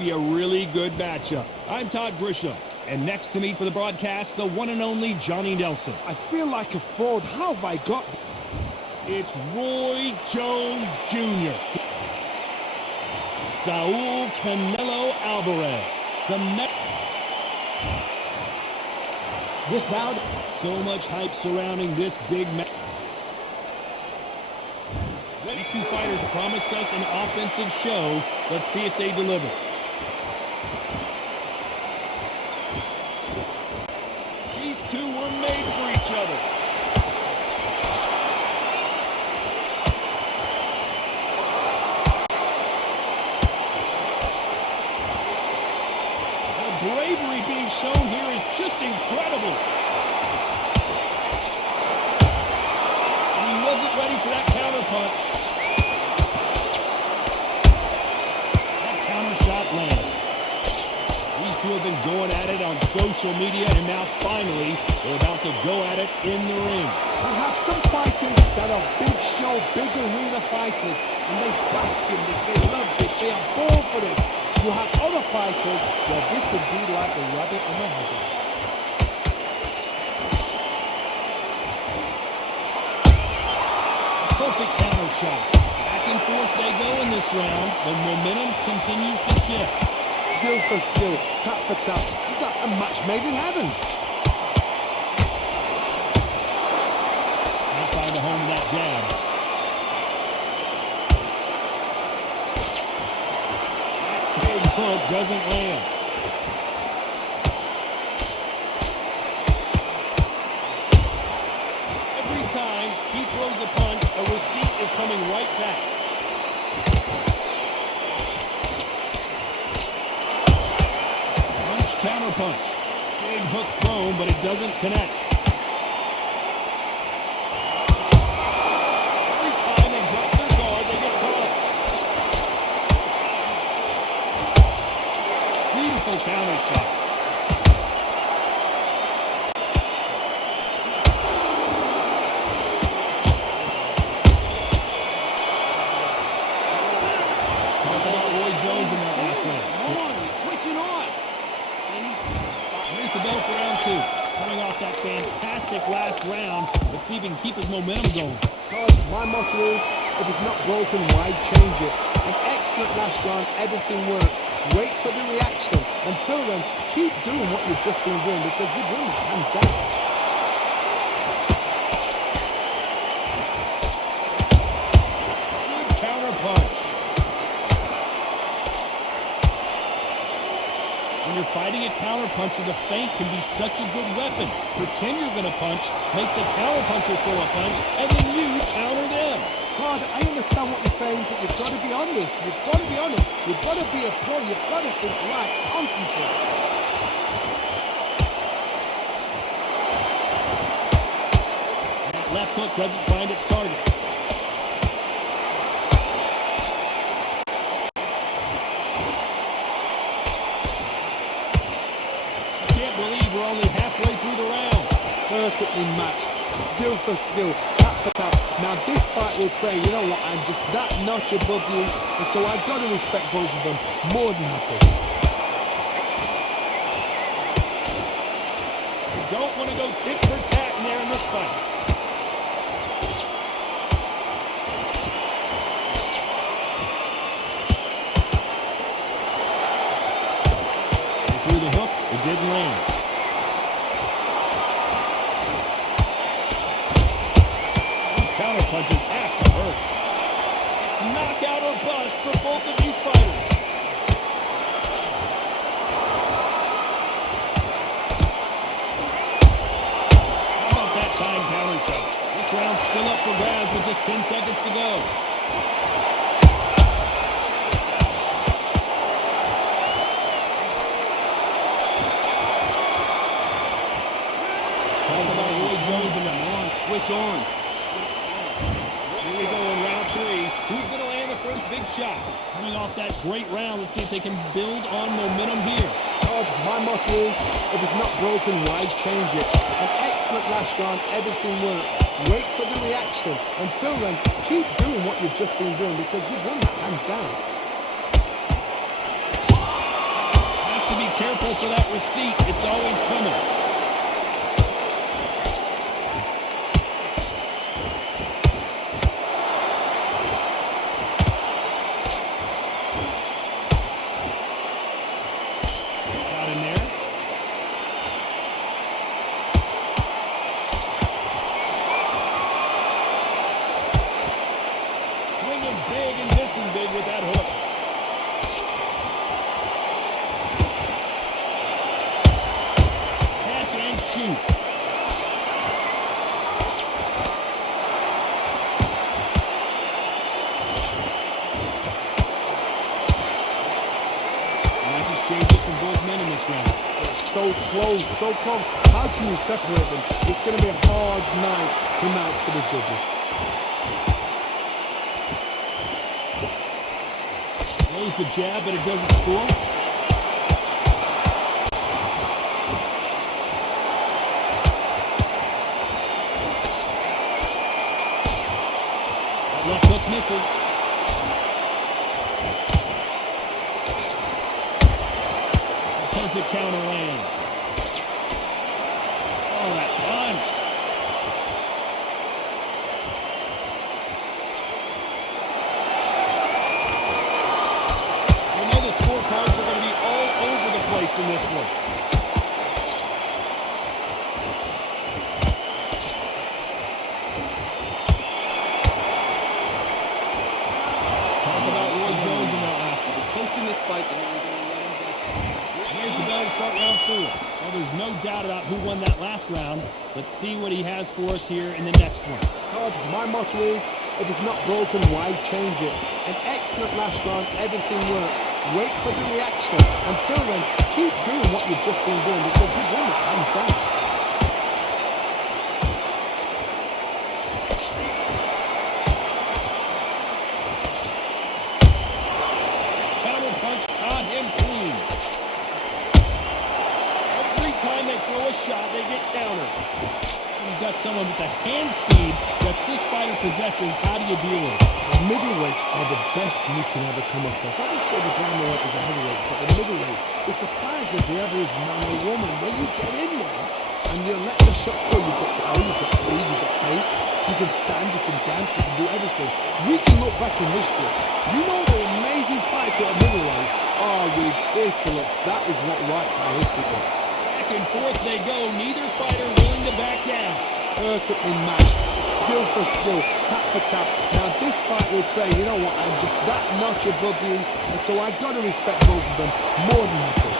be a really good matchup. I'm Todd Grisham, and next to me for the broadcast, the one and only Johnny Nelson. I feel like a fraud. How have I got... It's Roy Jones Jr. Saùl Canelo Álvarez. This bout, so much hype surrounding this big match. These two fighters promised us an offensive show. Let's see if they deliver. These two were made for each other. Bravery being shown here is just incredible. And he wasn't ready for that counter punch. That counter shot lands. These two have been going at it on social media, and now finally they're about to go at it in the ring. We have some fighters that are big show, big arena fighters, and they bask in this, they love this, they are born for this. You have other fighters where this would be like a rabbit on a head. Perfect counter shot. Back and forth they go in this round. The momentum continues to shift. Skill for skill, tap for tap. Just like a match made in heaven. Can't find a home in that jab. Hook doesn't land. Every time he throws a punch, a receipt is coming right back. Punch, counter punch. Big hook thrown, but it doesn't connect. Every time they drop their guard, they get caught. Beautiful counter shot. Talk about Roy Jones in that last round. He's switching on. Here's the bell for round two. Coming off that fantastic last round. Let's see if he can keep his momentum going. Todd, my motto is, if it's not broken, why change it? An excellent last round, everything worked. Wait for the reaction. Until then, keep doing what you've just been doing because you've won hands down. Good counter punch. When you're fighting a counter puncher, the feint can be such a good weapon. Pretend you're going to punch, make the counter puncher throw a punch, and then you counter them. God, I understand what you're saying, but you've got to be honest. You've got to be honest. You've got to be a pro. You've got to think right. Concentrate. That left hook doesn't find its target. I can't believe we're only halfway through the round. Perfectly matched. Skill for skill. Tap for tap. Now this fight will say, you know what, I'm just that notch above you, and so I've got to respect both of them more than happy. You don't want to go tit for tat in there in this fight. He threw the hook, it didn't land. Counter punches have to hurt. It's knockout or bust for both of these fighters. How about that time counter shot? This round's still up for grabs with just 10 seconds to go. Talk about Roy Jones and the switch on. Here we go in round three. Who's going to land the first big shot? Coming off that great round, let's see if they can build on momentum here. Todd, my motto is, if it's not broken, why change it? An excellent last round, everything worked. Wait for the reaction. Until then, keep doing what you've just been doing because you've won that hands down. for that receipt. It's always coming. Got in there. Swinging big and missing big with that hook. And shoot. Nice exchanges from both men in this round. It's so close, so close. How can you separate them? It's going to be a hard night tonight for the judges. Throws the jab, but it doesn't score. Left hook misses. A perfect counter lands. Oh, that punch. You know the scorecards are going to be all over the place in this one. Here's the bell to start round 4. Well, there's no doubt about who won that last round. Let's see what he has for us here in the next one. Todd, my motto is, if it's not broken, why change it? An excellent last round, everything worked. Wait for the reaction. Until then, keep doing what you've just been doing because you've won it hands down. Counter punch caught him clean. Every time they throw a shot, they get countered. You've got someone with the hand speed that this fighter possesses. How do you deal with it? The middleweights are the best you can ever come across. Obviously, the flyweight is a heavyweight, but the middleweight, it's the size of the average man or woman. When you get in there and you let the shots go, you've got power, you've got speed, you've got pace, you can stand, you can dance, you can do everything. We can look back in history. You know the amazing fights at middleweight are ridiculous. That is what writes our history book. Back and forth they go. Neither fighter willing to back down. Perfectly matched, skill for skill, tap for tap. Now this fight will say, you know what, I'm just that notch above you, and so I've got to respect both of them more than happy.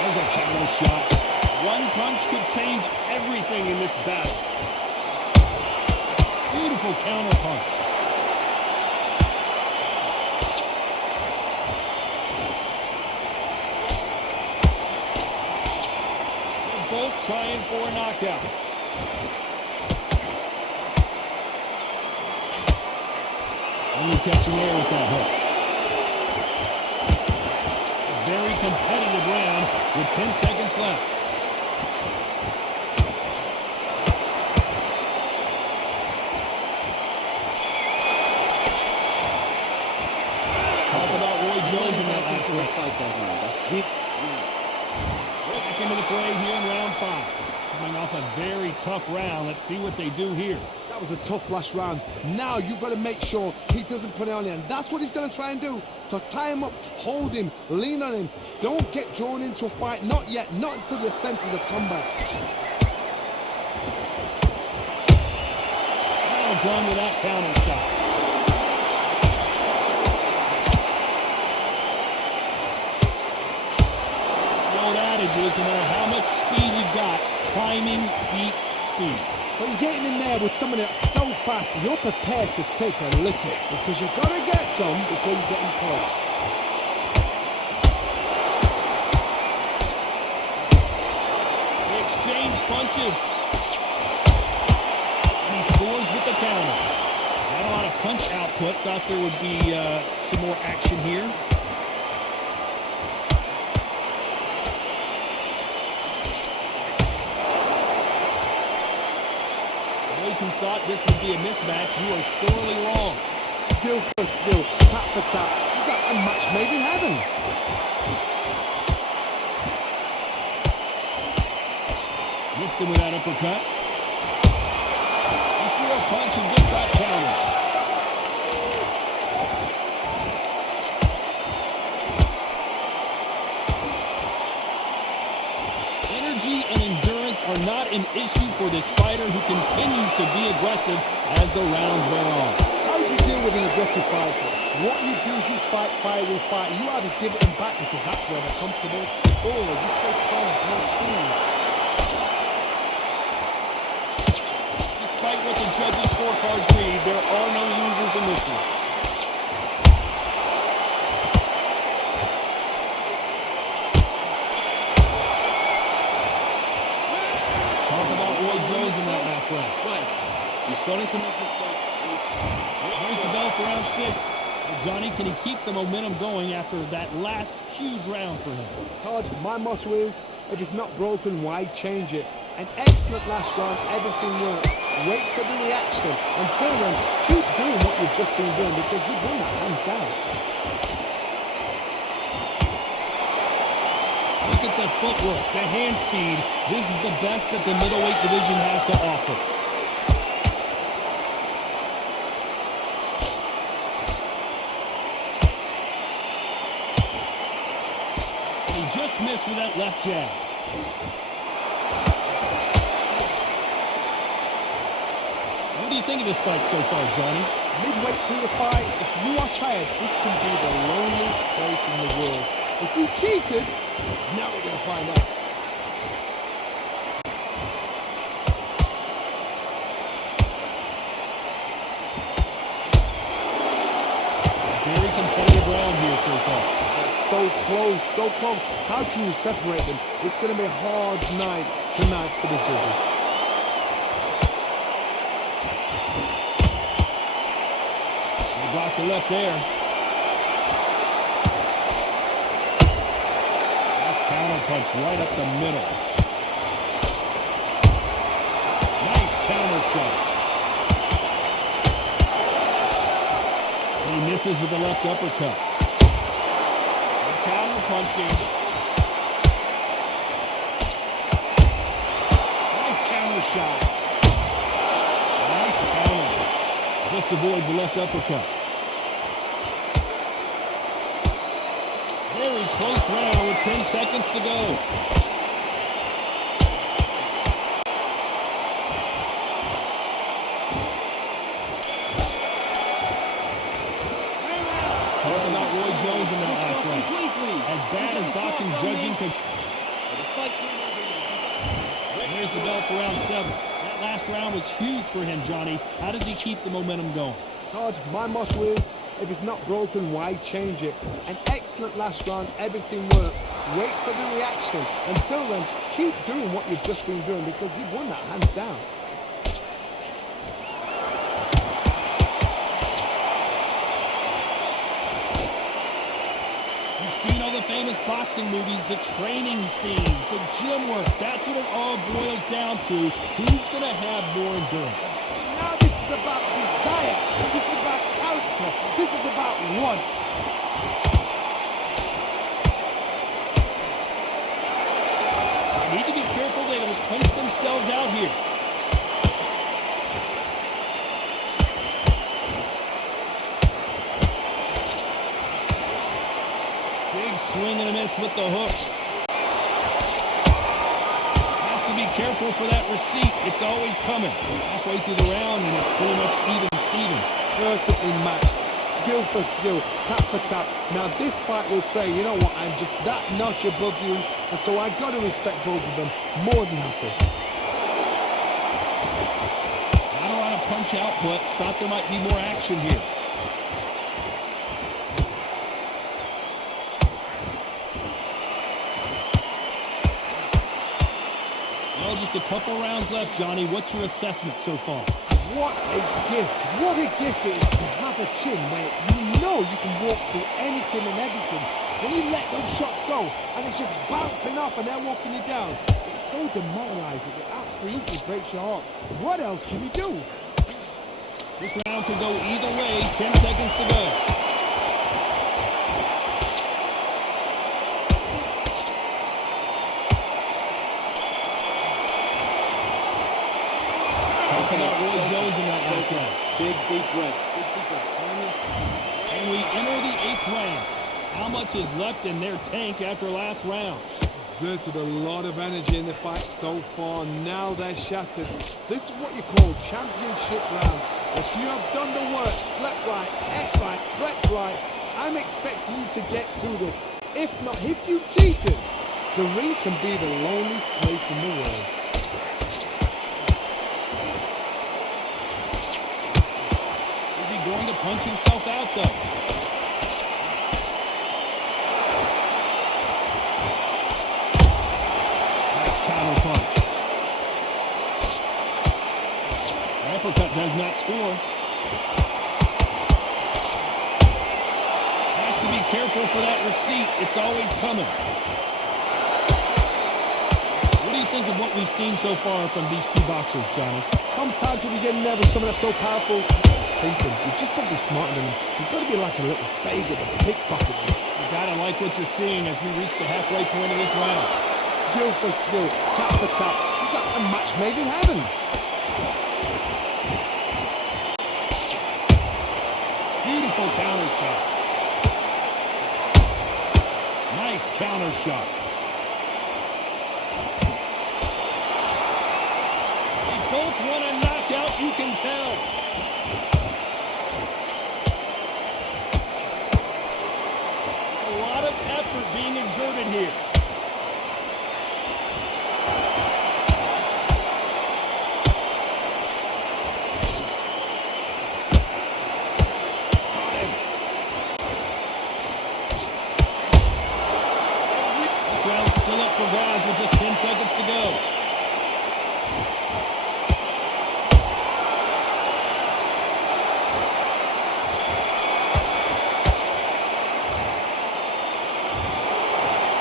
There's a counter shot. One punch could change everything in this battle. Beautiful counter punch. Both trying for a knockout. Only catching air with that hook. A very competitive round with 10 seconds left. Talk about Roy Jones in that last round. Back into the fray here in round 5. Coming off a very tough round. Let's see what they do here. That was a tough last round. Now you've got to make sure he doesn't put it on you, and that's what he's going to try and do. So tie him up, hold him, lean on him. Don't get drawn into a fight. Not yet. Not until your senses have come back. Well done with that counter shot. No matter how much speed you've got, timing beats speed. So you're getting in there with someone that's so fast, you're prepared to take a licking because you've got to get some before you get in close. They exchange punches. And he scores with the counter. Not a lot of punch output. Thought there would be some more action here. Who thought this would be a mismatch, you are sorely wrong. skill for skill, tap for tap, just like a match made in heaven. Missed him with that uppercut. He threw a punch and just got countered. Energy and endurance are not an issue for this fighter who continues to be aggressive as the rounds wear on. How do you deal with an aggressive fighter? What you do is you fight fire with fire. You either give it them back because that's where they're comfortable, or you play calm, not cool. Despite what the judges' scorecards read, there are no losers in this one. Talk about Roy Jones in that last round. He's starting to make mistakes. There's the bell for round 6. Johnny, can he keep the momentum going after that last huge round for him? Todd, my motto is, if it's not broken, why change it? An excellent last round, everything worked. Wait for the reaction. Until then, keep doing what you've just been doing because you've won that hands down. Look at the footwork, the hand speed. This is the best that the middleweight division has to offer. And he just missed with that left jab. What do you think of this fight so far, Johnny? Midway through the fight, if you are tired, this can be the loneliest place in the world. If you cheated, now we're going to find out. Very competitive round here so far. So close, so close. How can you separate them? It's going to be a hard night tonight for the judges. They blocked the left there. Nice counter punch right up the middle. Nice counter shot. And he misses with the left uppercut. Counter punching. Nice counter shot. Nice counter. Just avoids the left uppercut. Very close round with 10 seconds to go. Talk about Roy Jones in that last round. As bad as boxing judging could. There's the bell for round 7. That last round was huge for him, Johnny. How does he keep the momentum going? Todd, my motto is, if it's not broken, why change it? An excellent last round, everything worked. Wait for the reaction. Until then, keep doing what you've just been doing because you've won that hands down. Seen all the famous boxing movies, the training scenes, the gym work. That's what it all boils down to. Who's going to have more endurance? Now this is about desire. This is about character. This is about want. They need to be careful. They don't punch themselves out here. Swing and a miss with the hook. Has to be careful for that receipt. It's always coming. Halfway through the round, and it's pretty much even Steven. Perfectly matched. Skill for skill. Tap for tap. Now this fight will say, you know what, I'm just that notch above you, and so I got to respect both of them. More than happy. Not a lot of punch output. Thought there might be more action here. Just a couple rounds left, Johnny. What's your assessment so far? What a gift. What a gift it is to have a chin where you know you can walk through anything and everything. When you let those shots go and it's just bouncing off and they're walking you down, it's so demoralizing. It absolutely breaks your heart. What else can you do? This round could go either way. 10 seconds to go. Talking about Roy Jones in that last round. Big, deep breaths. Big, deep breaths. And we enter the 8th round. How much is left in their tank after last round? Exerted a lot of energy in the fight so far. Now they're shattered. This is what you call championship rounds. If you have done the work, slept right, ate right, slept right, I'm expecting you to get through this. If not, if you cheated, the ring can be the loneliest place in the world. Is he going to punch himself out, though? Punch. Uppercut does not score. Has to be careful for that receipt. It's always coming. What do you think of what we've seen so far from these two boxers, Johnny? Sometimes when you get nervous, someone that's so powerful, thinking, you've just got to be smarter than them. You've got to be like a little faggot, a pickpocket. You gotta like what you're seeing as we reach the halfway point of this round. Skill for skill, tap for tap, just like a match made in heaven. Beautiful counter shot. Nice counter shot. They both want a knockout, you can tell. A lot of effort being exerted here. Still up for grabs with just 10 seconds to go.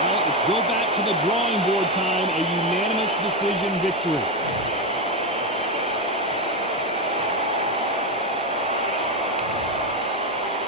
Well, let's go back to the drawing board time. A unanimous decision victory.